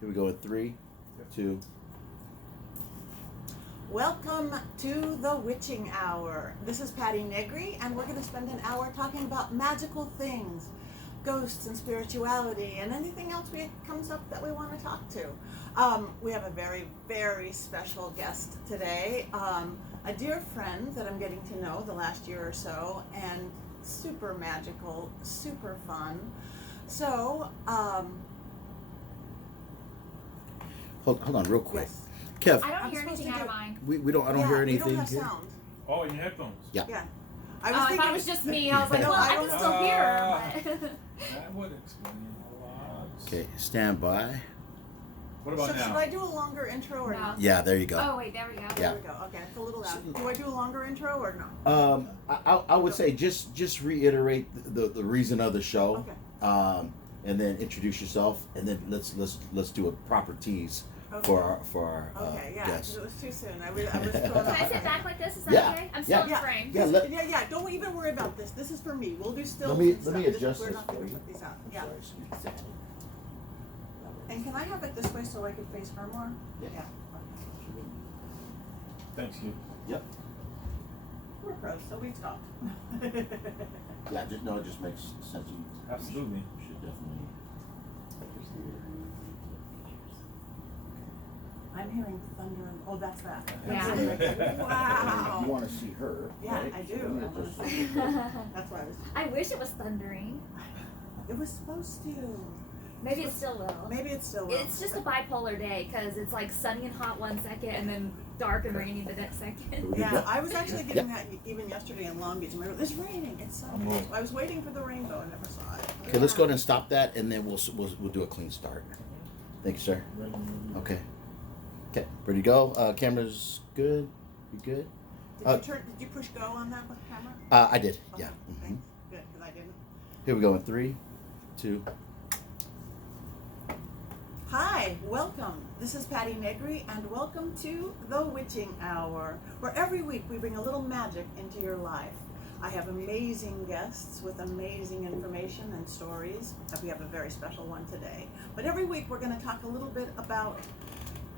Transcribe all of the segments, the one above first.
Here we go in 3, 2. Welcome to the Witching Hour. This is Patti Negri, and we're going to spend an hour talking about magical things, ghosts and spirituality, and anything else comes up that we want to talk to. We have a very, very special guest today, a dear friend that I'm getting to know the last year or so, and super magical, super fun. So, Hold on, real quick. yes. Kev, I don't hear anything out of mine. we don't. I don't hear anything We don't have here. sound. Oh, your headphones. Yeah. Yeah. I thought it was just me. I was like, No, well, I I don't can still hear her. That would explain a lot. Okay, stand by. What about So now? should I do a longer intro or No. not? Yeah, there you go. Oh, wait, there we go. Yeah. There we go. Okay, it's a little loud. Do I do a longer intro or no? I would say just reiterate the reason of the show. Okay. And then introduce yourself, and then let's do a proper tease Okay. for our Okay, yeah, guests. because it was too soon. I was thrown Can I off. sit back like this? Is that Yeah. okay? I'm still Yeah. in frame. Yeah, Yeah, don't even worry about this. This is for me. We'll do still. Let me adjust We're this not for going to you. put these out. Yeah. Sorry, excuse me. And can I have it this way so I can face her more? Yeah. Thanks, you. Yep. We're pros, so we talk. Yeah, it just makes sense. You Absolutely. should definitely. I'm hearing thunder. Oh, that's that. Yeah. Wow. You want to see her? Yeah, right? I do. Let me I wanna adjust see this. That's why I was. I wish it was thundering. It was supposed to. Maybe it still will. Maybe it's still. will. It's just a bipolar day because it's like sunny and hot one second and then dark and rainy the next second. Yeah, I was actually getting that even yesterday in Long Beach. It's raining. It's sunny. I was waiting for the rainbow. I never saw it. Okay, let's go ahead and stop that, and then we'll do a clean start. Thank you, sir. Okay. Okay, ready to go? Camera's good. You good? Did you push go on that camera? I did. Okay, Yeah. thanks. Good, because I didn't. Here we go in 3, 2. Hi, welcome. This is Patti Negri, and welcome to The Witching Hour, where every week we bring a little magic into your life. I have amazing guests with amazing information and stories. We have a very special one today. But every week we're going to talk a little bit about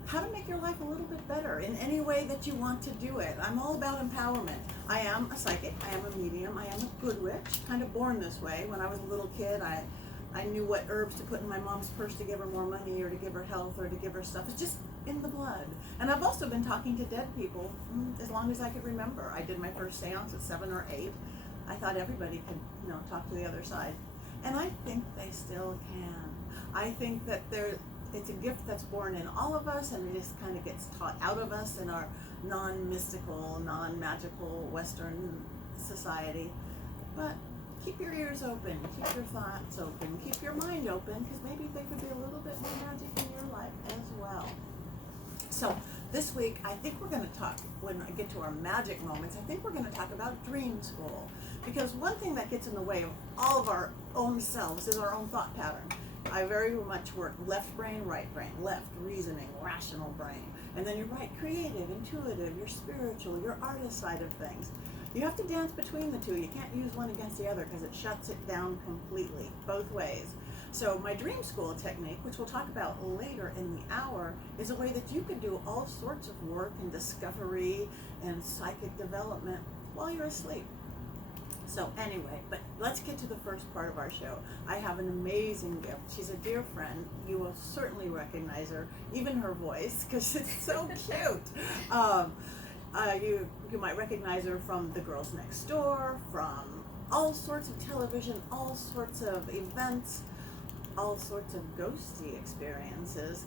how to make your life a little bit better in any way that you want to do it. I'm all about empowerment. I am a psychic, I am a medium, I am a good witch, kind of born this way. When I was a little kid, I knew what herbs to put in my mom's purse to give her more money or to give her health or to give her stuff. It's just in the blood. And I've also been talking to dead people as long as I could remember. I did my first seance at 7 or 8. I thought everybody could, talk to the other side. And I think they still can. I think that it's a gift that's born in all of us, and it just kind of gets taught out of us in our non-mystical, non-magical Western society. But keep your ears open, keep your thoughts open, keep your mind open, because maybe there could be a little bit more magic in your life as well. So this week, I think we're going to talk, when I get to our magic moments, I think we're going to talk about dream school. Because one thing that gets in the way of all of our own selves is our own thought pattern. I very much work left brain, right brain, left, reasoning, rational brain. And then you're right, creative, intuitive, you're spiritual, your artist side of things. You have to dance between the two. You can't use one against the other because it shuts it down completely, both ways. So my dream school technique, which we'll talk about later in the hour, is a way that you could do all sorts of work and discovery and psychic development while you're asleep. So anyway, but let's get to the first part of our show. I have an amazing gift. She's a dear friend. You will certainly recognize her, even her voice, because it's so cute. You might recognize her from The Girls Next Door, from all sorts of television, all sorts of events, all sorts of ghosty experiences.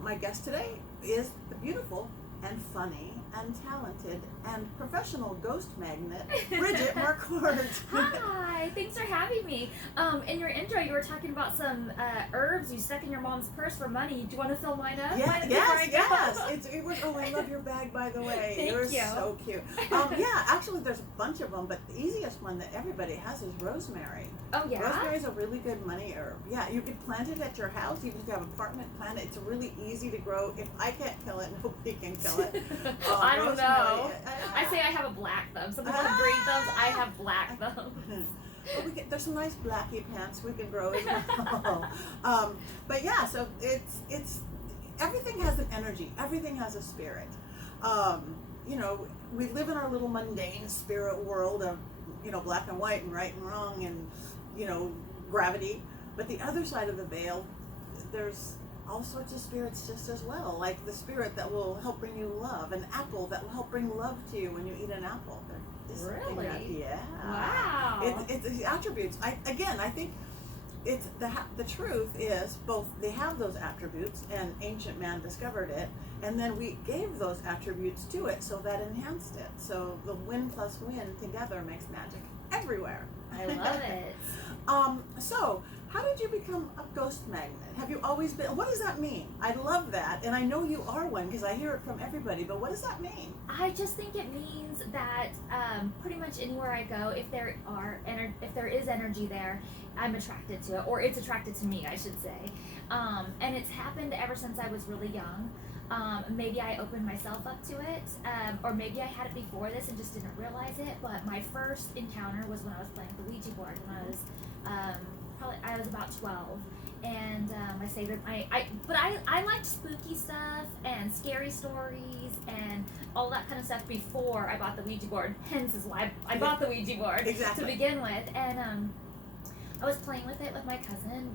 My guest today is the beautiful and funny and talented and professional ghost magnet, Bridget Marquardt. Hi, thanks for having me. In your intro, you were talking about some herbs you stuck in your mom's purse for money. Do you want to fill mine up? Yes. It was. Oh, I love your bag, by the way. Thank You're you. so cute. Yeah, actually, there's a bunch of them, but the easiest one that everybody has is rosemary. Oh, yeah? Rosemary is a really good money herb. Yeah, you could plant it at your house. Even if you have an apartment, plant it. It's really easy to grow. If I can't kill it, nobody can kill it. I don't rosemary, know. I say I have a black thumb. Some people have green thumbs. I have black thumbs. But there's some nice blackie plants we can grow as well. But yeah, so it's energy. Everything has a spirit. You know, we live in our little mundane spirit world of, you know, black and white and right and wrong and, you know, gravity. But the other side of the veil, there's all sorts of spirits just as well. Like the spirit that will help bring you love, an apple that will help bring love to you when you eat an apple. Really? Yeah. Wow. It's the attributes. I think it's the truth is both they have those attributes and ancient man discovered it, and then we gave those attributes to it, so that enhanced it. So the win plus win together makes magic everywhere. I love it. So how did you become a ghost magnet? Have you always been? What does that mean? I love that, and I know you are one because I hear it from everybody. But what does that mean? I just think it means that pretty much anywhere I go, if there is energy there, I'm attracted to it, or it's attracted to me, I should say. And it's happened ever since I was really young. Maybe I opened myself up to it, or maybe I had it before this and just didn't realize it. But my first encounter was when I was playing the Ouija board when I was I was about 12. And I liked spooky stuff and scary stories and all that kind of stuff before I bought the Ouija board. Hence is why I bought the Ouija board to begin with. And I was playing with it with my cousin.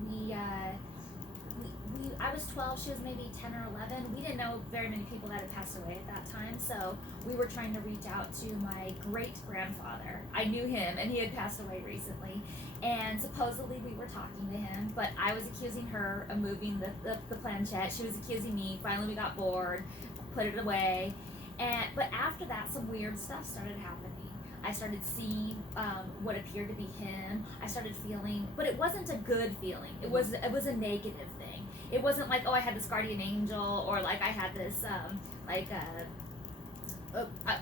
I was 12, she was maybe 10 or 11. We didn't know very many people that had passed away at that time, so we were trying to reach out to my great-grandfather. I knew him, and he had passed away recently, and supposedly we were talking to him, but I was accusing her of moving the planchette. She was accusing me. Finally, we got bored, put it away, but after that, some weird stuff started happening. I started seeing what appeared to be him. I started feeling, but it wasn't a good feeling. It was a negative thing. It wasn't like, oh, I had this guardian angel, or like I had this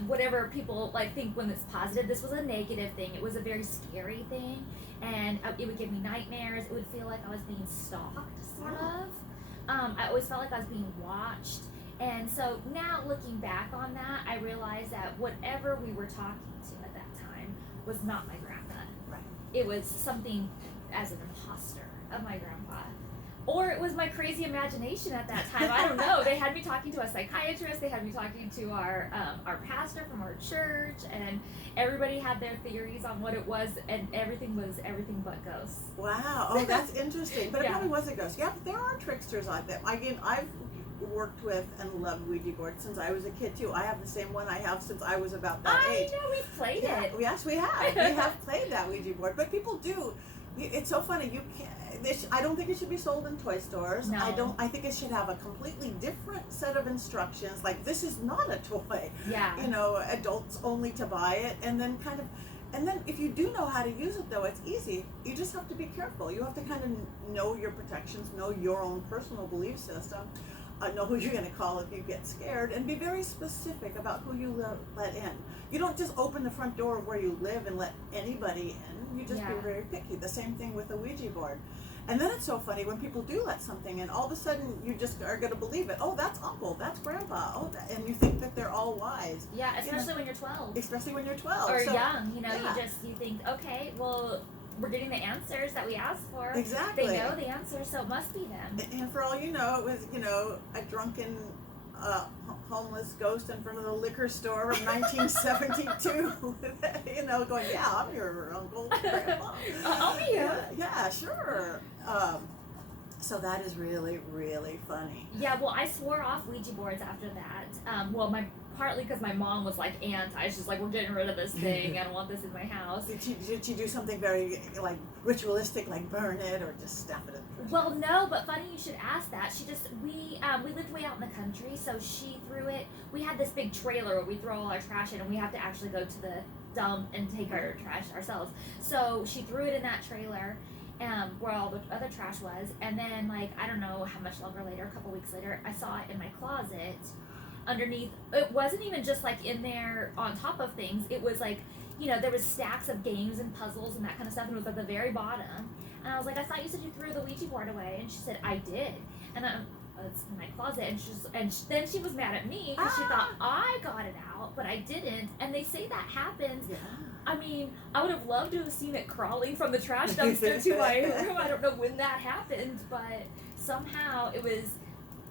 whatever people like think when it's positive. This was a negative thing. It was a very scary thing, and it would give me nightmares. It would feel like I was being stalked, sort of. I always felt like I was being watched. And so now looking back on that, I realized that whatever we were talking to at that time was not my grandpa. Right. It was something as an imposter of my grandpa. Or it was my crazy imagination at that time. I don't know. They had me talking to a psychiatrist. They had me talking to our pastor from our church, and everybody had their theories on what it was, and everything was everything but ghosts. Wow. Oh, that's interesting. But it Yeah. probably was a ghost. Yeah, but there are tricksters like that. Again, I've worked with and loved Ouija boards since I was a kid too. I have the same one I have since I was about that age. I know, we've played Yeah, it. yes, we have. We have played that Ouija board, but people do. It's so funny. You can't. I don't think it should be sold in toy stores. No. I think it should have a completely different set of instructions. Like, this is not a toy. Yeah. You know, adults only to buy it, and then if you do know how to use it, though, it's easy. You just have to be careful. You have to kind of know your protections, know your own personal belief system, know who you're going to call if you get scared, and be very specific about who you let in. You don't just open the front door of where you live and let anybody in. You just be very picky. The same thing with the Ouija board. And then it's so funny when people do let something in, all of a sudden you just are going to believe it. Oh, that's uncle, that's grandpa, and you think that they're all wise. Yeah, especially when you're 12. Especially when you're 12. Or so, young, you know, yeah. you think, okay, well, we're getting the answers that we asked for. Exactly. They know the answers, so it must be them. And for all you know, it was, a drunken homeless ghost in front of the liquor store from 1972. Going, yeah, I'm your uncle, grandpa. I'll be here. Yeah, sure. So that is really, really funny. Yeah, well, I swore off Ouija boards after that. Partly because my mom was like anti. She's like, we're getting rid of this thing. I don't want this in my house. Did she do something very like ritualistic, like burn it or just stuff it in? Well, no, but funny you should ask that. We lived way out in the country, so she threw it. We had this big trailer where we throw all our trash in, and we have to actually go to the dump and take our trash ourselves. So she threw it in that trailer. Where all the other trash was, and then I don't know how much longer later, a couple weeks later, I saw it in my closet underneath. It wasn't even just in there on top of things. It was there was stacks of games and puzzles and that kind of stuff, and it was at the very bottom. And I was like, I thought you said you threw the Ouija board away, and she said I did. And it's in my closet, and then she was mad at me because she thought I got it out, but I didn't. And they say that happens. Yeah. I mean, I would have loved to have seen it crawling from the trash dumpster to my room. I don't know when that happened, but somehow it was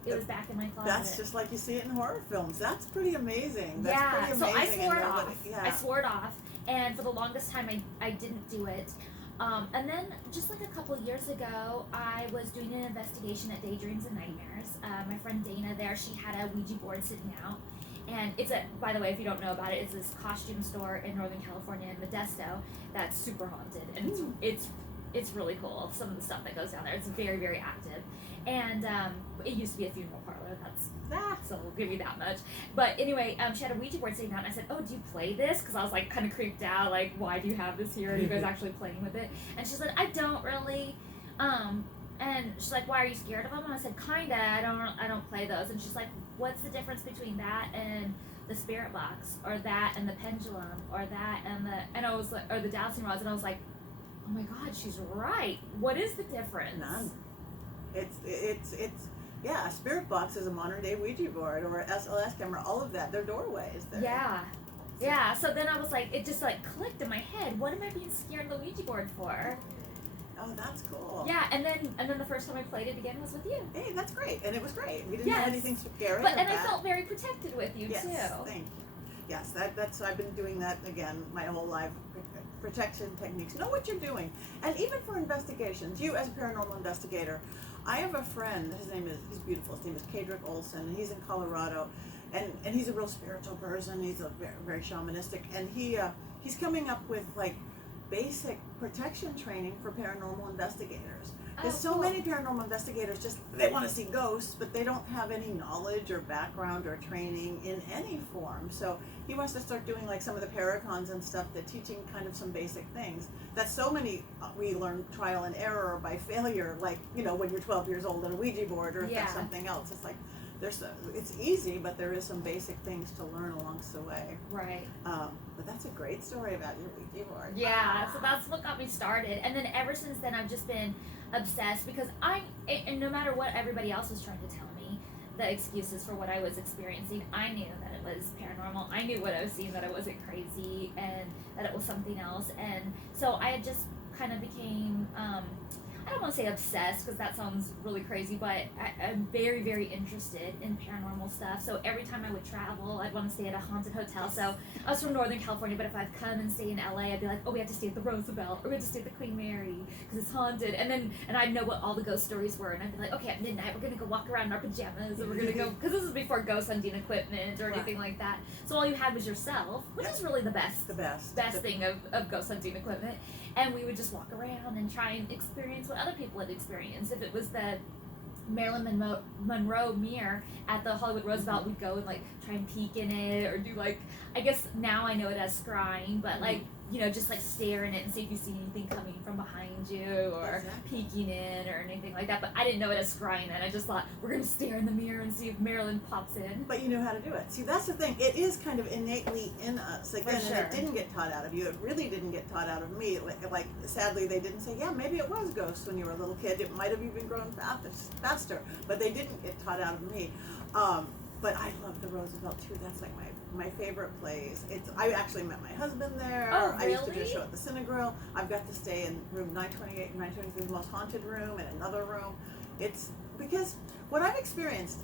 It was back in my closet. That's just like you see it in horror films. That's pretty amazing. That's yeah, pretty so amazing. I swore it And off. yeah. I swore it off, and for the longest time, I didn't do it. And then, just like a couple years ago, I was doing an investigation at Daydreams and Nightmares. My friend Dana there, she had a Ouija board sitting out. And it's by the way, if you don't know about it, it's this costume store in Northern California in Modesto that's super haunted. And it's really cool, some of the stuff that goes down there. It's very, very active. And it used to be a funeral parlor. So we'll give you that much. But anyway, she had a Ouija board sitting out, and I said, "Oh, do you play this?" Because I was like kind of creeped out, like, "Why do you have this here? Are you guys actually playing with it?" And she said, "I don't really." And she's like, "Why are you scared of them?" And I said, "Kinda. I don't play those." And she's like, "What's the difference between that and the spirit box, or that and the pendulum, or that and I was like, or the dowsing rods?" And I was like, "Oh my God, she's right. What is the difference?" None. It's yeah, a spirit box is a modern day Ouija board or a SLS camera, all of that. They're doorways. Yeah. So then I was like, it just like clicked in my head. What am I being scared of the Ouija board for? Oh, that's cool. Yeah, and then the first time I played it again was with you. Hey, that's great. And it was great. We didn't have anything scary. But and I felt very protected with you yes, too. Thank you. Yes, that's I've been doing that again my whole life. Protection techniques. Know what you're doing. And even for investigations, you as a paranormal investigator, I have a friend, he's beautiful, his name is Kadrick Olson, and he's in Colorado, and he's a real spiritual person, he's a very, very shamanistic, and he's coming up with like basic protection training for paranormal investigators. There's so many paranormal investigators they want to see ghosts, but they don't have any knowledge or background or training in any form. So he wants to start doing like some of the paracons and stuff, that teaching kind of some basic things that so many we learn trial and error or by failure, like, you know, when you're 12 years old on a Ouija board or if that's something else. It's like it's easy, but there is some basic things to learn along the way. Right. But that's a great story about your Ouija board. Yeah, so that's what got me started. And then ever since then, I've just been obsessed because and no matter what everybody else was trying to tell me, the excuses for what I was experiencing, I knew that it was paranormal. I knew what I was seeing, that it wasn't crazy, and that it was something else. And so I had just kind of became, I don't want to say obsessed because that sounds really crazy, but I'm very, very interested in paranormal stuff. So every time I would travel, I'd want to stay at a haunted hotel. So I was from Northern California, but if I'd come and stay in LA, I'd be like, "Oh, we have to stay at the Roosevelt, or we have to stay at the Queen Mary because it's haunted." And I'd know what all the ghost stories were, and I'd be like, "Okay, at midnight we're gonna go walk around in our pajamas, and we're gonna go," because this is before ghost hunting equipment or anything like that. So all you had was yourself, which is really the best thing of ghost hunting equipment. And we would just walk around and try and experience what other people had experienced. If it was the Marilyn Monroe mirror at the Hollywood Roosevelt, we'd go and like try and peek in it, or do like, I guess now I know it as scrying, but like, you know, just like stare in it and see if you see anything coming from behind you, or peeking in or anything like that. But I didn't know it as scrying then. I just thought, we're going to stare in the mirror and see if Marilyn pops in. But you know how to do it. See, that's the thing. It is kind of innately in us. Again, and it didn't get taught out of you. It really didn't get taught out of me. Like sadly, they didn't say, yeah, maybe it was ghosts when you were a little kid. It might have even grown faster. But they didn't get taught out of me. But I love the Roosevelt too. That's like my favorite place. I actually met my husband there. Oh, really? I used to do a show at the Cinegrill. I've got to stay in room 928 and 923, the most haunted room, and another room. It's because what I've experienced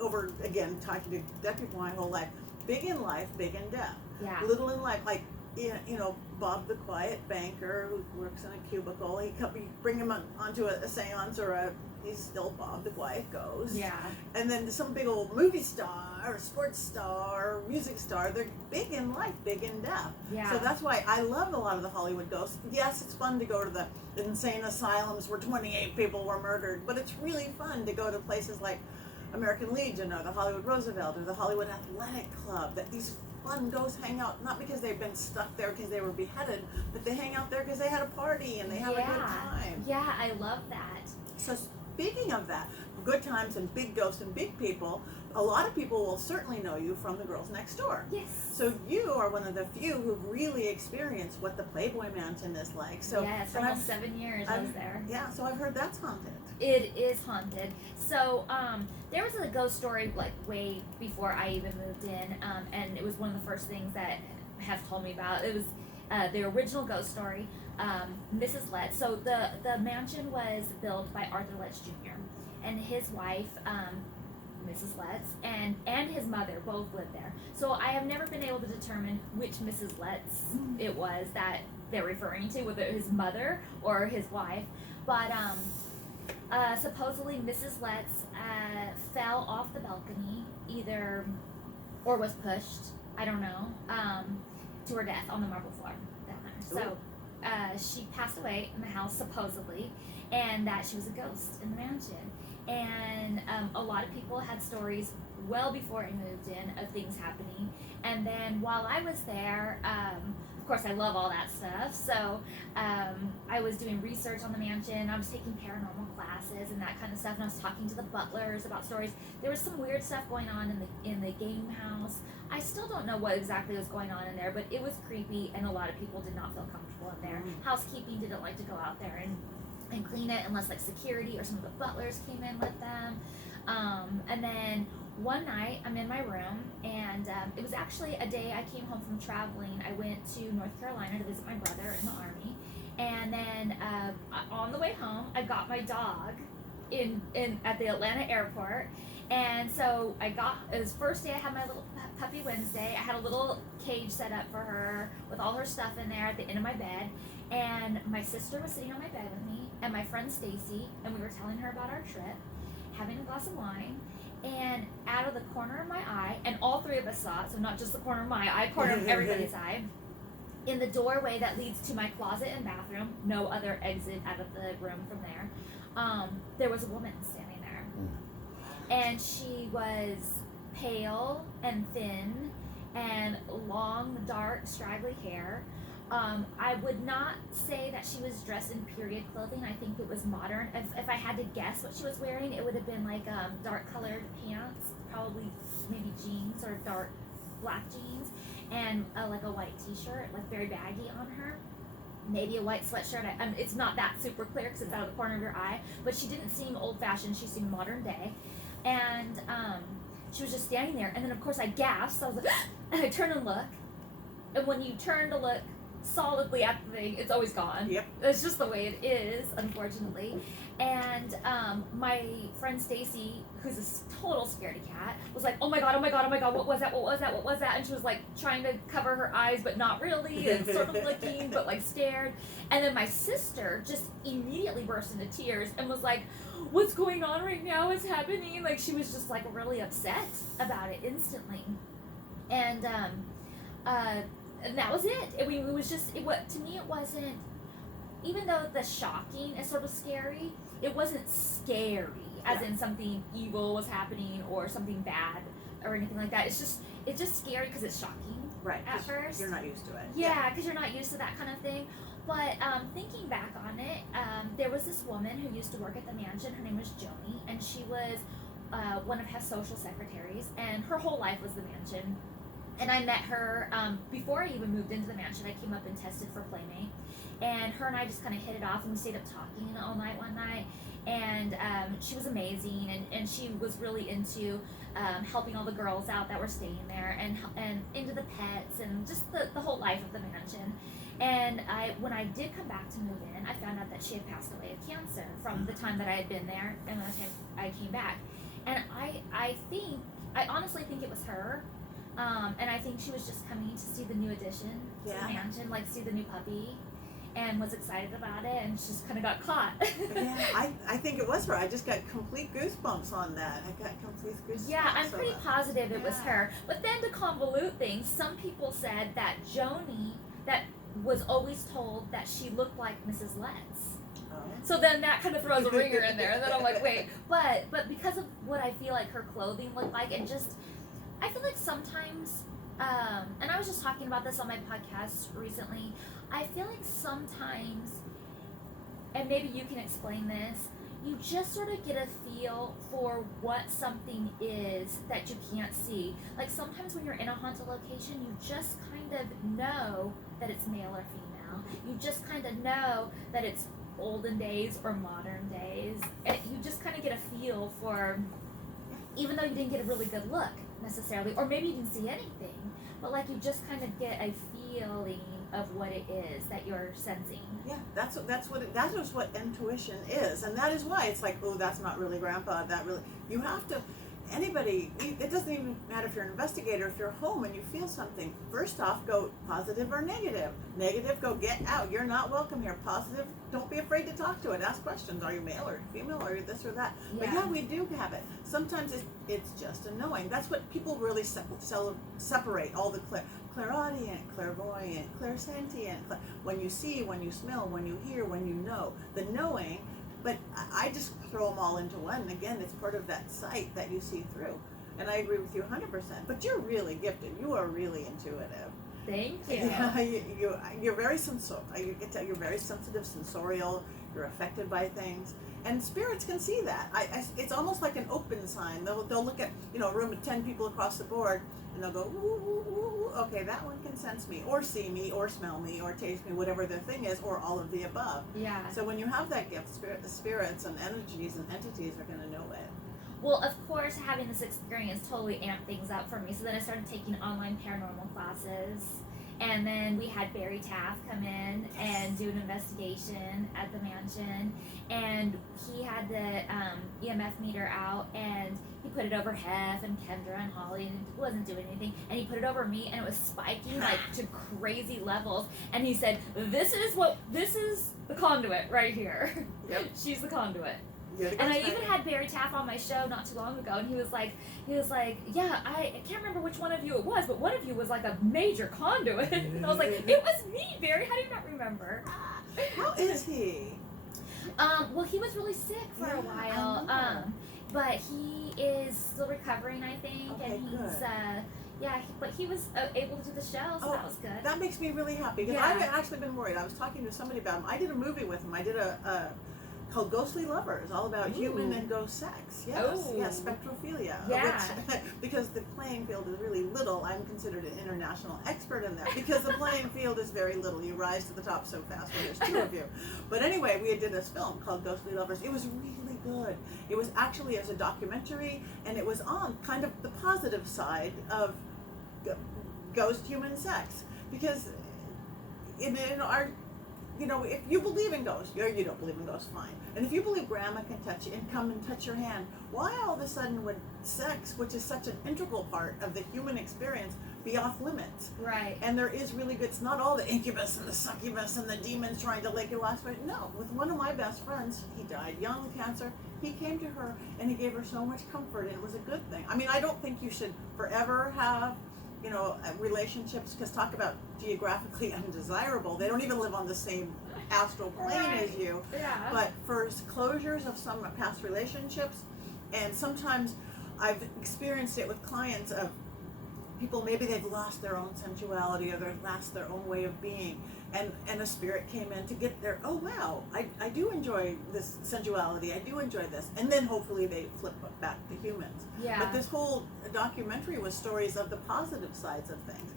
over, again, talking to deaf people my whole life, big in life, big in death. Yeah. Little in life, like, you know, Bob the quiet banker who works in a cubicle. Bring him onto a seance or he's still Bob the quiet ghost. Yeah. And then some big old movie star or sports star or music star. They're big in life, big in death. Yeah. So that's why I love a lot of the Hollywood ghosts. Yes, it's fun to go to the insane asylums where 28 people were murdered, but it's really fun to go to places like American Legion or the Hollywood Roosevelt or the Hollywood Athletic Club. That these fun ghosts hang out, not because they've been stuck there because they were beheaded, but they hang out there because they had a party and they have a good time. Yeah, I love that. So speaking of that, good times and big ghosts and big people, a lot of people will certainly know you from The Girls Next Door. Yes. So you are one of the few who've really experienced what the Playboy Mansion is like. So yes, for almost 7 years I was there. Yeah, so I've heard that's haunted. It is haunted. So there was a ghost story like way before I even moved in, and it was one of the first things that Hef told me about. It was the original ghost story, Mrs. Letts. So the mansion was built by Arthur Letts Jr. and his wife Mrs. Letts and his mother both lived there. So I have never been able to determine which Mrs. Letts it was that they're referring to, whether his mother or his wife. But supposedly Mrs. Letts fell off the balcony, either or was pushed, I don't know, to her death on the marble floor down there. So she passed away in the house supposedly, and that she was a ghost in the mansion. And a lot of people had stories well before I moved in of things happening. And then while I was there, of course I love all that stuff, so I was doing research on the mansion. I was taking paranormal classes and that kind of stuff, and I was talking to the butlers about stories. There was some weird stuff going on in the game house. I still don't know what exactly was going on in there, but it was creepy, and a lot of people did not feel comfortable in there. Housekeeping didn't like to go out there and clean it unless like security or some of the butlers came in with them. And then one night I'm in my room, and it was actually a day I came home from traveling. I went to North Carolina to visit my brother in the Army, and then on the way home I got my dog in at the Atlanta airport. And so it was the first day I had my little puppy Wednesday. I had a little cage set up for her with all her stuff in there at the end of my bed. And my sister was sitting on my bed with me, and my friend Stacy, and we were telling her about our trip, having a glass of wine, and out of the corner of my eye, and all three of us saw it, so not just the corner of my eye, corner of everybody's eye, in the doorway that leads to my closet and bathroom, no other exit out of the room from there, there was a woman standing there. And she was pale and thin and long, dark, straggly hair. I would not say that she was dressed in period clothing. I think it was modern. If I had to guess what she was wearing, it would have been like dark colored pants, probably maybe jeans or dark black jeans, and like a white t-shirt, like very baggy on her. Maybe a white sweatshirt. It's not that super clear because it's out of the corner of your eye, but she didn't seem old-fashioned. She seemed modern day. And she was just standing there, and then of course I gasped. So I was like, and I turned and look, and when you turn to look solidly at the thing, it's always gone. Yep. It's just the way it is, unfortunately. And my friend Stacy, who's a total scaredy cat, was like, oh my god, what was that? And she was like trying to cover her eyes, but not really, and sort of looking, but like scared. And then my sister just immediately burst into tears and was like, what's going on right now? What's happening? Like, she was just like really upset about it instantly. And that was it. It was just, to me it wasn't, even though the shocking is sort of scary, it wasn't scary as in something evil was happening or something bad or anything like that. It's just scary because it's shocking. Right. At first. You're not used to it. Yeah, because you're not used to that kind of thing. But thinking back on it, there was this woman who used to work at the mansion. Her name was Joni, and she was one of his social secretaries, and her whole life was the mansion. And I met her before I even moved into the mansion. I came up and tested for Playmate, and her and I just kind of hit it off, and we stayed up talking all night one night. And she was amazing, and she was really into helping all the girls out that were staying there, and into the pets, and just the whole life of the mansion. And when I did come back to move in, I found out that she had passed away of cancer from the time that I had been there and when I came back. And I honestly think it was her. And I think she was just coming to see the new addition to the mansion, like see the new puppy, and was excited about it, and she just kind of got caught. Yeah, I think it was her. I just got complete goosebumps on that. I got complete goosebumps. Yeah, I'm pretty positive it was her. But then to convolute things, some people said that Joni, that was always told that she looked like Mrs. Letts. So then that kind of throws a ringer in there, and then I'm like, wait, but because of what I feel like her clothing looked like, and just, I feel like sometimes, and I was just talking about this on my podcast recently, I feel like sometimes, and maybe you can explain this, you just sort of get a feel for what something is that you can't see. Like sometimes when you're in a haunted location, you just kind of know that it's male or female. You just kind of know that it's olden days or modern days. And you just kind of get a feel for, even though you didn't get a really good look necessarily, or maybe you didn't see anything, but like you just kind of get a feeling of what it is that you're sensing. Yeah, that is what intuition is, and that is why it's like, oh, that's not really Grandpa. That really, you have to. anybody, it doesn't even matter if you're an investigator, if you're home and you feel something, first off, go positive or negative. Negative, go get out. You're not welcome here. Positive, don't be afraid to talk to it. Ask questions. Are you male or female? Are you this or that? Yeah. But yeah, we do have it. Sometimes it's just a knowing. That's what people really separate all the clairaudient, clairvoyant, clairsentient. When you see, when you smell, when you hear, when you know. The knowing. But I just throw them all into one. And again, it's part of that sight that you see through. And I agree with you 100%. But you're really gifted. You are really intuitive. Thank you. Yeah, you're very you're very sensitive, sensorial. You're affected by things, and spirits can see that. It's almost like an open sign. They'll look at a room of 10 people across the board, and they'll go, ooh, okay, that one can sense me, or see me, or smell me, or taste me, whatever their thing is, or all of the above. Yeah. So when you have that gift, the spirits and energies and entities are going to know it. Well, of course, having this experience totally amped things up for me. So then I started taking online paranormal classes. And then we had Barry Taft come in and do an investigation at the mansion. And he had the EMF meter out, and he put it over Hef and Kendra and Holly, and it wasn't doing anything. And he put it over me, and it was spiking like to crazy levels. And he said, this is the conduit right here. Yep. She's the conduit. And I even had Barry Taff on my show not too long ago, and he was like, yeah, I can't remember which one of you it was, but one of you was like a major conduit. And I was like, it was me, Barry. How do you not remember? How is he? Well, he was really sick for a while. But he is still recovering, I think, Okay, and he's good. but he was able to do the show, so that was good. That makes me really happy because I've actually been worried. I was talking to somebody about him. I did a movie with him. I did a called Ghostly Lovers, all about human and ghost sex. Yes, spectrophilia. Yeah. Which, because the playing field is really little, I'm considered an international expert in that because the playing field is very little. You rise to the top so fast when there's two of you. But anyway, we did this film called Ghostly Lovers. It was really good. It was a documentary, and it was on kind of the positive side of ghost human sex because in our if you believe in ghosts, you don't believe in ghosts, fine. And if you believe grandma can touch you and come and touch your hand, why all of a sudden would sex, which is such an integral part of the human experience, be off limits? Right. And there is really good, it's not all the incubus and the succubus and the demons trying to lick your last right. No, with one of my best friends, he died young, cancer. He came to her and he gave her so much comfort, and it was a good thing. I mean, I don't think you should forever have relationships, because talk about geographically undesirable. They don't even live on the same astral plane as you. Yeah. But for closures of some past relationships, and sometimes I've experienced it with clients of people, maybe they've lost their own sensuality or they've lost their own way of being, and a spirit came in to get their, oh wow, I do enjoy this sensuality, I do enjoy this, and then hopefully they flip back to humans. Yeah. But this whole documentary was stories of the positive sides of things.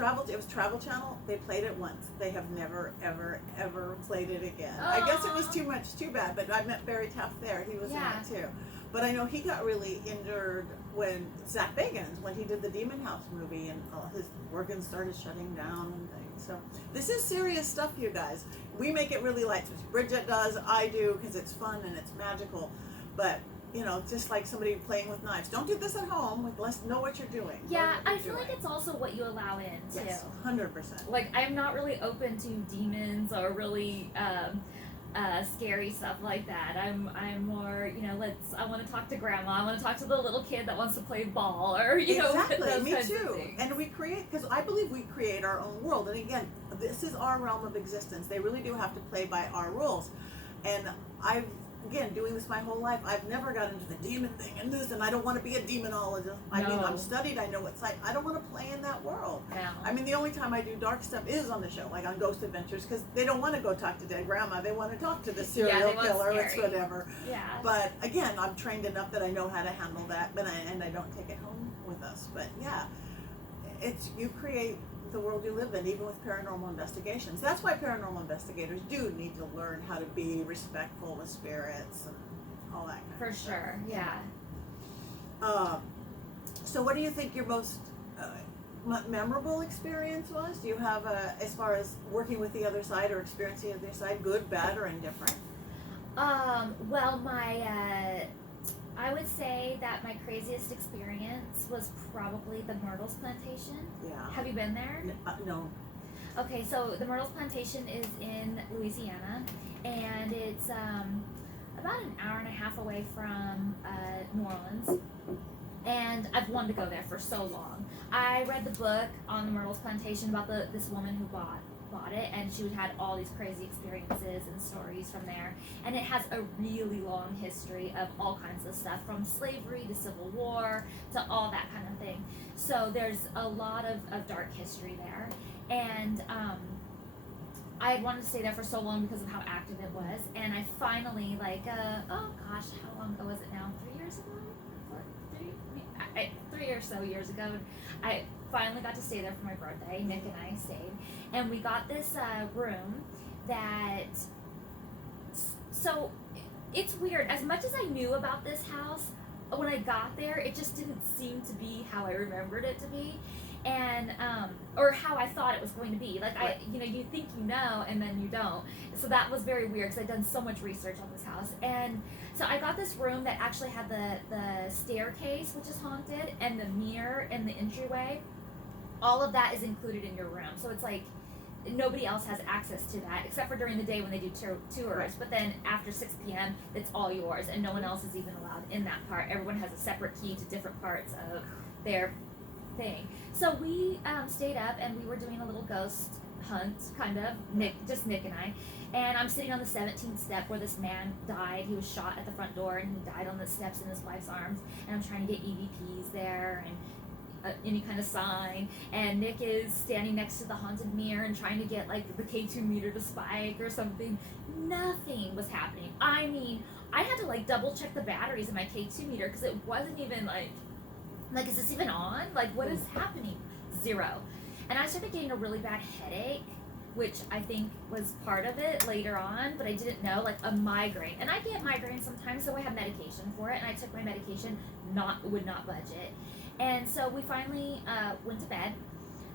It was Travel Channel. They played it once. They have never, ever, ever played it again. I guess it was too bad, but I met Barry Taft there. He was in it too. But I know he got really injured when Zach Bagans, when he did the Demon House movie, and his organs started shutting down and things. So this is serious stuff, you guys. We make it really light. Bridget does, I do, because it's fun and it's magical. But just like somebody playing with knives. Don't do this at home. Let's know what you're doing. Yeah, I feel like it's also what you allow in too. Yes, 100%. Like, I'm not really open to demons or really scary stuff like that. I'm more, I want to talk to grandma. I want to talk to the little kid that wants to play ball, or exactly. those Me kinds too. of things. And we create, because I believe we create our own world. And again, this is our realm of existence. They really do have to play by our rules. And again, doing this my whole life, I've never got into the demon thing and this, and I don't want to be a demonologist. I mean, I'm studied, I know what's like. I don't want to play in that world. No. I mean, the only time I do dark stuff is on the show, like on Ghost Adventures, because they don't want to go talk to dead grandma. They want to talk to the serial killer. It's whatever. Yeah. But again, I'm trained enough that I know how to handle that, and I don't take it home with us. But yeah, you create the world you live in, even with paranormal investigations. That's why paranormal investigators do need to learn how to be respectful with spirits and all that kind of stuff. For sure, yeah. So what do you think your most memorable experience was? Do you have, as far as working with the other side or experiencing the other side, good, bad, or indifferent? Well, my I would say that my craziest experience was probably the Myrtles Plantation. Yeah. Have you been there? No. Okay, so the Myrtles Plantation is in Louisiana, and it's about an hour and a half away from New Orleans. And I've wanted to go there for so long. I read the book on the Myrtles Plantation about this woman who bought it, and she had all these crazy experiences and stories from there. And it has a really long history of all kinds of stuff, from slavery to Civil War to all that kind of thing. So there's a lot of dark history there. And I had wanted to stay there for so long because of how active it was. And I finally, oh gosh, how long ago was it now? 3 years ago? 3 or so years ago, I finally got to stay there for my birthday. Nick and I stayed, and we got this room that. So, it's weird. As much as I knew about this house, when I got there, it just didn't seem to be how I remembered it to be, and or how I thought it was going to be. Like you think you know, and then you don't. So that was very weird because I'd done so much research on this house, and so I got this room that actually had the staircase, which is haunted, and the mirror in the entryway. All of that is included in your room, so it's like nobody else has access to that except for during the day when they do tours. Right. But then after 6 p.m., it's all yours, and no one else is even allowed in that part. Everyone has a separate key to different parts of their thing. So we stayed up, and we were doing a little ghost hunt, kind of, Nick and I. And I'm sitting on the 17th step where this man died. He was shot at the front door, and he died on the steps in his wife's arms. And I'm trying to get EVPs there and any kind of sign. And Nick is standing next to the haunted mirror and trying to get like the K2 meter to spike or something. Nothing was happening. I mean, I had to like double check the batteries in my K2 meter because it wasn't even like, is this even on? Like, what is happening? Zero. And I started getting a really bad headache, which I think was part of it later on, but I didn't know, like a migraine. And I get migraines sometimes, so I have medication for it, and I took my medication, would not budge it. And so we finally went to bed,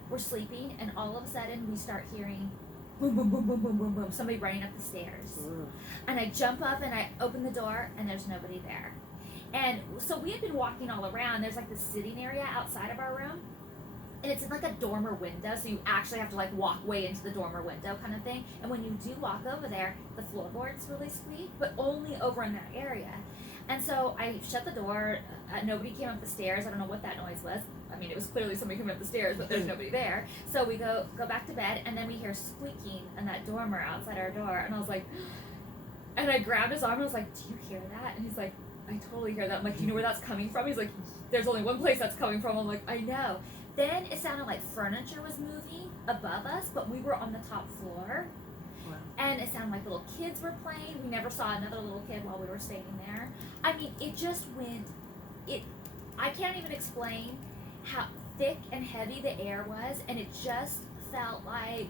we're sleeping, and all of a sudden we start hearing boom, boom, boom, boom, boom, boom, boom, somebody running up the stairs. And I jump up and I open the door, and there's nobody there. And so we had been walking all around. There's like this sitting area outside of our room, and it's in like a dormer window, so you actually have to like walk way into the dormer window kind of thing. And when you do walk over there, the floorboards really squeak, but only over in that area. And so I shut the door. Nobody came up the stairs. I don't know what that noise was. I mean, it was clearly somebody coming up the stairs, but there's nobody there. So we go back to bed, and then we hear squeaking in that dormer outside our door. And I was like, and I grabbed his arm, and I was like, do you hear that? And he's like, I totally hear that. I'm like, do you know where that's coming from? He's like, there's only one place that's coming from. I'm like, I know. Then it sounded like furniture was moving above us, but we were on the top floor. Wow. And it sounded like little kids were playing. We never saw another little kid while we were staying there. I mean, it just went, I can't even explain how thick and heavy the air was, and it just felt like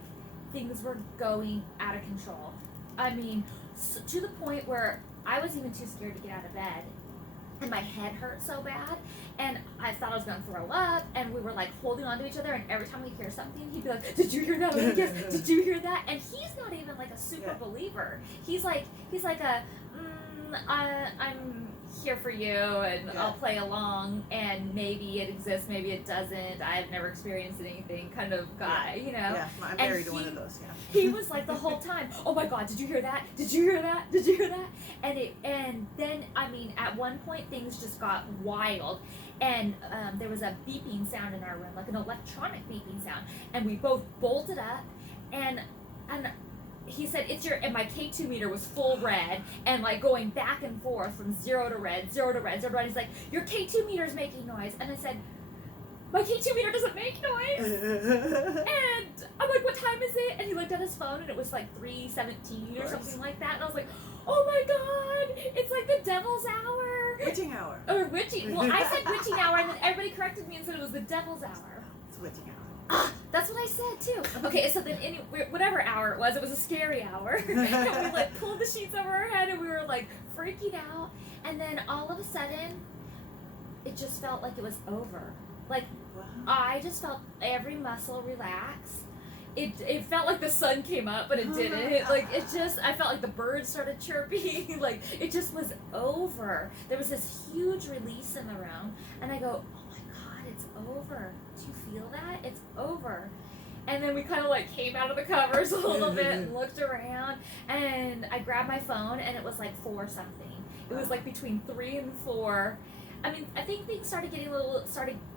things were going out of control. I mean, to the point where I was even too scared to get out of bed, and my head hurt so bad, and I thought I was going to throw up, and we were like holding on to each other, and every time we hear something, he'd be like, did you hear that? Like, yes, did you hear that? And he's not even like a super believer. He's like I'm here for you, and I'll play along, and maybe it exists, maybe it doesn't, I've never experienced anything kind of guy, you know? Yeah, I'm married to one of those, He was like the whole time, oh my God, did you hear that? Did you hear that? Did you hear that? And then, I mean, at one point things just got wild, and there was a beeping sound in our room, like an electronic beeping sound, and we both bolted up, and he said, and my K2 meter was full red, and like going back and forth from 0 to red, 0 to red, 0 to red. He's like, your K2 meter is making noise. And I said, my K2 meter doesn't make noise. And I'm like, what time is it? And he looked at his phone, and it was like 3:17 or something like that. And I was like, oh my God, it's like the devil's hour. Witching hour. Or witching. Well, I said witching hour, and then everybody corrected me and said it was the devil's hour. It's witching hour. That's what I said too. Okay, so then whatever hour it was a scary hour. And we like pulled the sheets over our head, and we were like freaking out. And then all of a sudden, it just felt like it was over. Like, Wow. I just felt every muscle relax, it felt like the sun came up, but it didn't. Like, it just, I felt like the birds started chirping. Like, it just was over. There was this huge release in the room, and I go, oh my God, it's over. Do you feel that? It's over. And then we kind of like came out of the covers a little bit and looked around, and I grabbed my phone, and it was like 4 something. It was like between 3 and 4. I mean, I think things started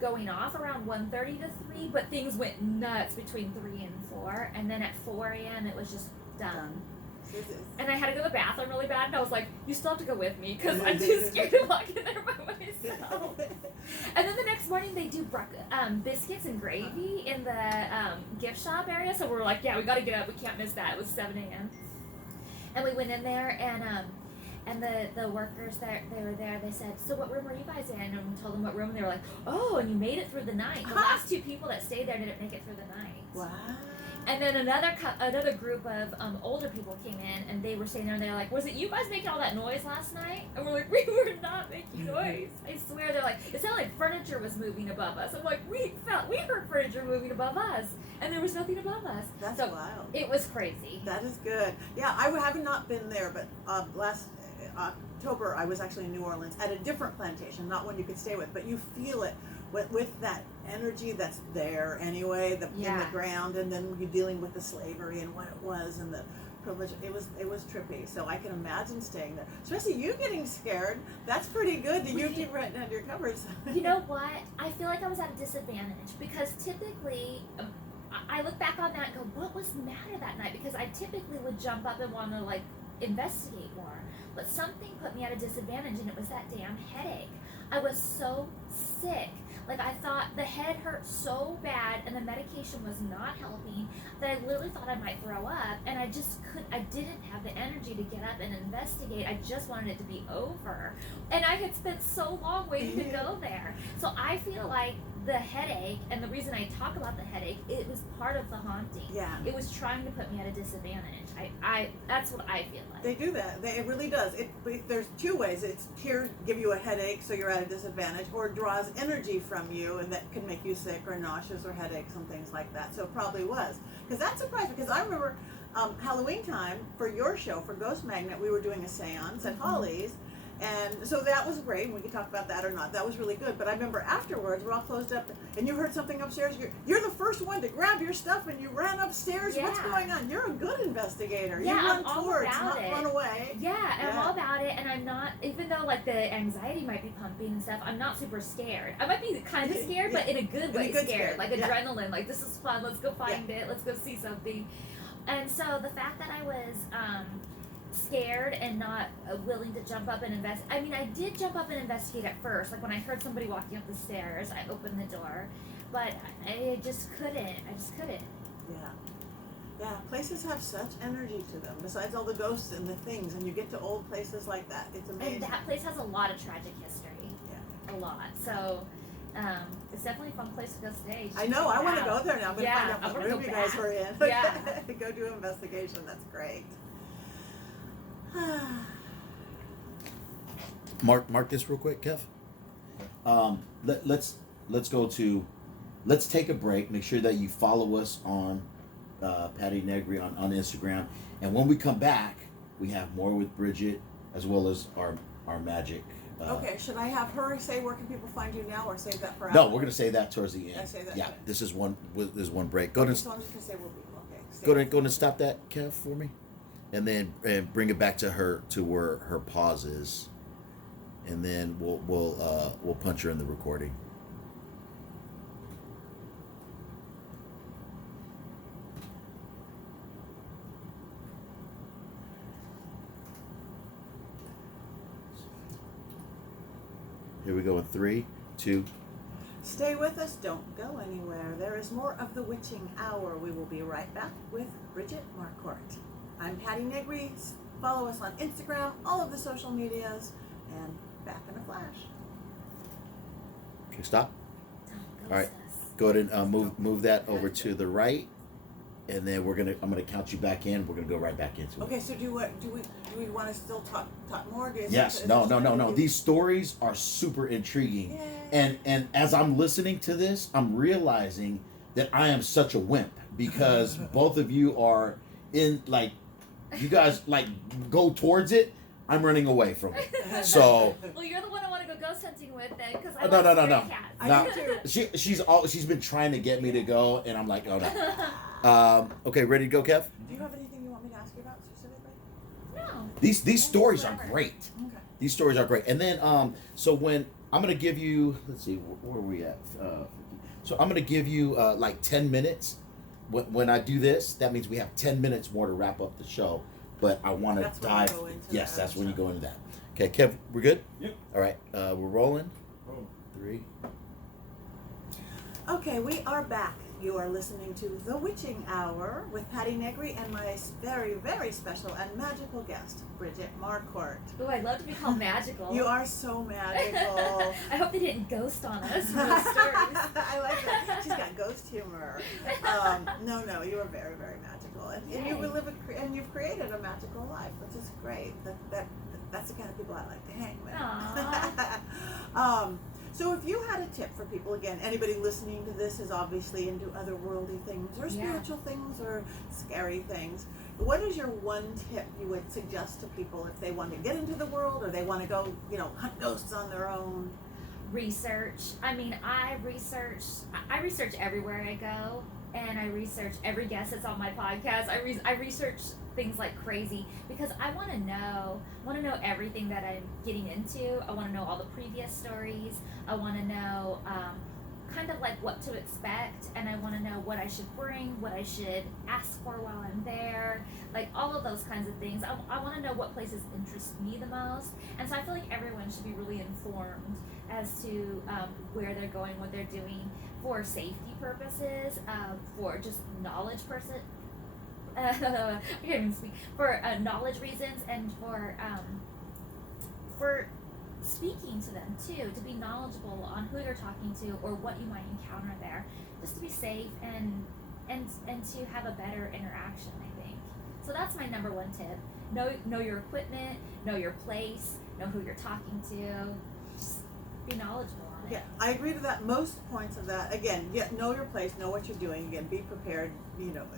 going off around 1:30 to 3, but things went nuts between 3 and 4, and then at 4 a.m. it was just done. And I had to go to the bathroom really bad, and I was like, you still have to go with me, because I'm too scared to walk in there by myself. And then the next morning they do biscuits and gravy in the gift shop area, so we're like, yeah, we got to get up, we can't miss that. It was 7 a.m. And we went in there, and the workers that they were there, they said, so what room were you guys in? And we told them what room, and they were like, oh, and you made it through the night. The last 2 people that stayed there didn't make it through the night. Wow. And then another group of older people came in, and they were staying there, and they're like, was it you guys making all that noise last night? And we're like, we were not making noise. I swear. They're like, it sounded like furniture was moving above us. I'm like, we heard furniture moving above us, and there was nothing above us. That's so wild. It was crazy. That is good. Yeah, I have not been there, but last October I was actually in New Orleans at a different plantation, not one you could stay with, but you feel it with that energy that's there anyway, in the ground, and then you're dealing with the slavery and what it was and the privilege. It was trippy. So I can imagine staying there, especially you getting scared. That's pretty good. You keep right under your covers. You know what? I feel like I was at a disadvantage because typically. I look back on that and go, what was the matter that night? Because I typically would jump up and want to like investigate more. But something put me at a disadvantage, and it was that damn headache. I was so sick. Like, I thought the head hurt so bad, and the medication was not helping, that I literally thought I might throw up, and I didn't have the energy to get up and investigate. I just wanted it to be over. And I had spent so long waiting to go there. So I feel like the headache, and the reason I talk about the headache, it was part of the haunting. Yeah. It was trying to put me at a disadvantage. That's what I feel like. They do that. It really does. There's 2 ways. It's here give you a headache, so you're at a disadvantage, or it draws energy from you, and that can make you sick or nauseous or headaches and things like that. So it probably was. Because that surprised me. Because I remember Halloween time for your show for Ghost Magnet, we were doing a seance at Holly's. And so that was great. We could talk about that or not. That was really good. But I remember afterwards, we're all closed up, and you heard something upstairs. You're the first one to grab your stuff, and you ran upstairs. Yeah. What's going on? You're a good investigator. Yeah, you run I'm all towards, about not it. run away. Yeah, I'm Yeah. all about it, and I'm not, even though like the anxiety might be pumping and stuff, I'm not super scared. I might be kind of scared, but in a good way scared. Like adrenaline, like this is fun, let's go find it, let's go see something. And so the fact that I was scared and not willing to jump up and investigate. I mean, I did jump up and investigate at first. Like when I heard somebody walking up the stairs, I opened the door, but I just couldn't. Yeah. Yeah, places have such energy to them, besides all the ghosts and the things, and you get to old places like that. It's amazing. And that place has a lot of tragic history. Yeah. A lot. So, it's definitely a fun place to go stay. I know, I want to go there now. I'm going to find out I'm what gonna room go you guys back. were in. Yeah. Go do an investigation. That's great. Mark this real quick, Kev. Let's take a break. Make sure that you follow us on Patti Negri on Instagram, and when we come back, we have more with Bridget as well as our magic. Okay, should I have her say where can people find you now, or save that for No, after? we're gonna say that towards the end. I say that Yeah, today. this is one break. Go Okay, to so I'm just gonna say we'll be okay. go to stop that, Kev, for me, and then bring it back to where her pause is, and then we'll punch her in the recording. Here we go in 3, 2. Stay with us. Don't go anywhere. There is more of the Witching Hour. We will be right back with Bridget Marquardt. I'm Patti Negri. Follow us on Instagram, all of the social medias, and back in a flash. Okay, stop. Don't All right. ghost us. Go ahead and move that over to the right, and then I'm gonna count you back in. We're gonna go right back into it. Okay, so do we want to still talk more? Yes. No. These stories are super intriguing, Yay. and as I'm listening to this, I'm realizing that I am such a wimp because both of you are in like, you guys like go towards it. I'm running away from it. So Well, you're the one I want to go ghost hunting with then, because I No, like no, scary no. cats. I Now, do too. she's been trying to get me to go, and I'm like, oh no. Okay, ready to go, Kev? Do you have anything you want me to ask you about specifically? No. These stories are Whatever. great. Okay. These stories are great. And then so when I'm gonna give you, let's see, where are we at? So I'm gonna give you like 10 minutes. When I do this, that means we have 10 minutes more to wrap up the show. But I want to That's when you dive. go into Yes, that, that's when you so. go into that. Okay, Kev, we're good. Yep. All right, we're rolling. Oh. 3. Okay, we are back. You are listening to The Witching Hour with Patti Negri and my very, very special and magical guest, Bridget Marquardt. Ooh, I'd love to be called magical. You are so magical. I hope they didn't ghost on us for the stories. I like that. She's got ghost humor. No, you are very, very magical, and you Yay. will live and you've created a magical life, which is great. That's the kind of people I like to hang with. Aw. So if you had a tip for people, again, anybody listening to this is obviously into otherworldly things or Yeah. spiritual things or scary things. What is your one tip you would suggest to people if they want to get into the world or they want to go, hunt ghosts on their own? Research. I mean, I research everywhere I go, and I research every guest that's on my podcast. I research things like crazy because I want to know everything that I'm getting into. I want to know all the previous stories. I want to know kind of like what to expect, and I want to know what I should bring, what I should ask for while I'm there, like all of those kinds of things. I want to know what places interest me the most, and so I feel like everyone should be really informed as to where they're going, what they're doing for safety purposes, for just knowledge I can't even speak, for knowledge reasons, and for speaking to them too, to be knowledgeable on who you're talking to or what you might encounter there, just to be safe and to have a better interaction, I think. So that's my number one tip. Know your equipment, know your place, know who you're talking to, just be knowledgeable on it. Yeah, I agree to that. Most points of that. Again, know your place, know what you're doing. Again, be prepared.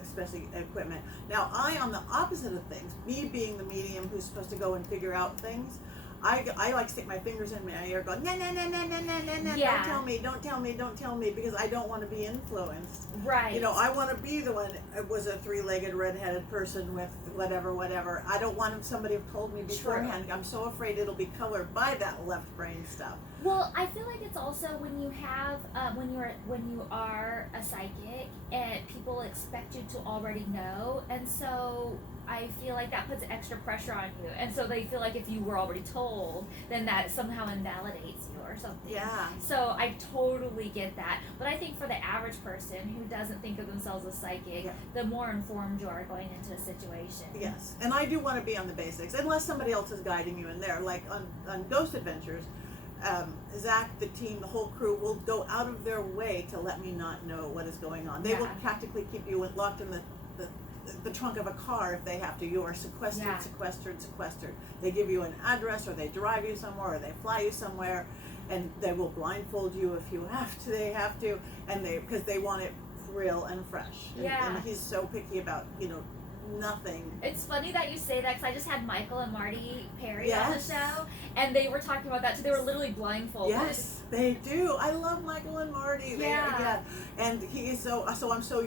Especially equipment. Now, on the opposite of things, me being the medium who's supposed to go and figure out things, I like stick my fingers in my ear, going, no, Yeah. don't tell me, because I don't want to be influenced. Right. I want to be the one. It was a 3-legged redheaded person with whatever. I don't want somebody to have told me beforehand. I'm so afraid it'll be colored by that left brain stuff. Well, I feel like it's also when you have when you are a psychic and people expect you to already know, and so I feel like that puts extra pressure on you, and so they feel like if you were already told, then that somehow invalidates you or something. Yeah. So I totally get that, but I think for the average person who doesn't think of themselves as psychic, Yeah. the more informed you are going into a situation. Yes, and I do want to be on the basics, unless somebody else is guiding you in there. Like on Ghost Adventures, Zach, the team, the whole crew will go out of their way to let me not know what is going on. They will Yeah. practically keep you locked in the trunk of a car if they have to. You are sequestered, Yeah. sequestered. They give you an address, or they drive you somewhere, or they fly you somewhere, and they will blindfold you if you have to. They have to, and because they want it real and fresh. Yeah. And he's so picky about nothing. It's funny that you say that because I just had Michael and Marty Perry on the Yes. show, and they were talking about that too. They were literally blindfolded. Yes, they do. I love Michael and Marty. Yeah. And he is so I'm so